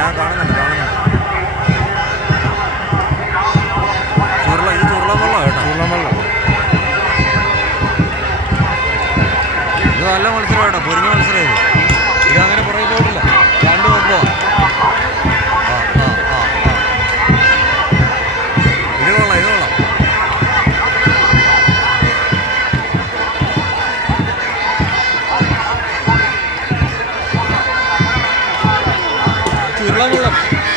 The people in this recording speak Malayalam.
ഞാൻ കാണുന്നുണ്ട് കാണുന്നുണ്ട്. ചുരുള ഇത് ചുരുളം വെള്ളം ഇത് നല്ല മത്സരം കേട്ടോ പൊരിഞ്ഞ മത്സരം Urbano López.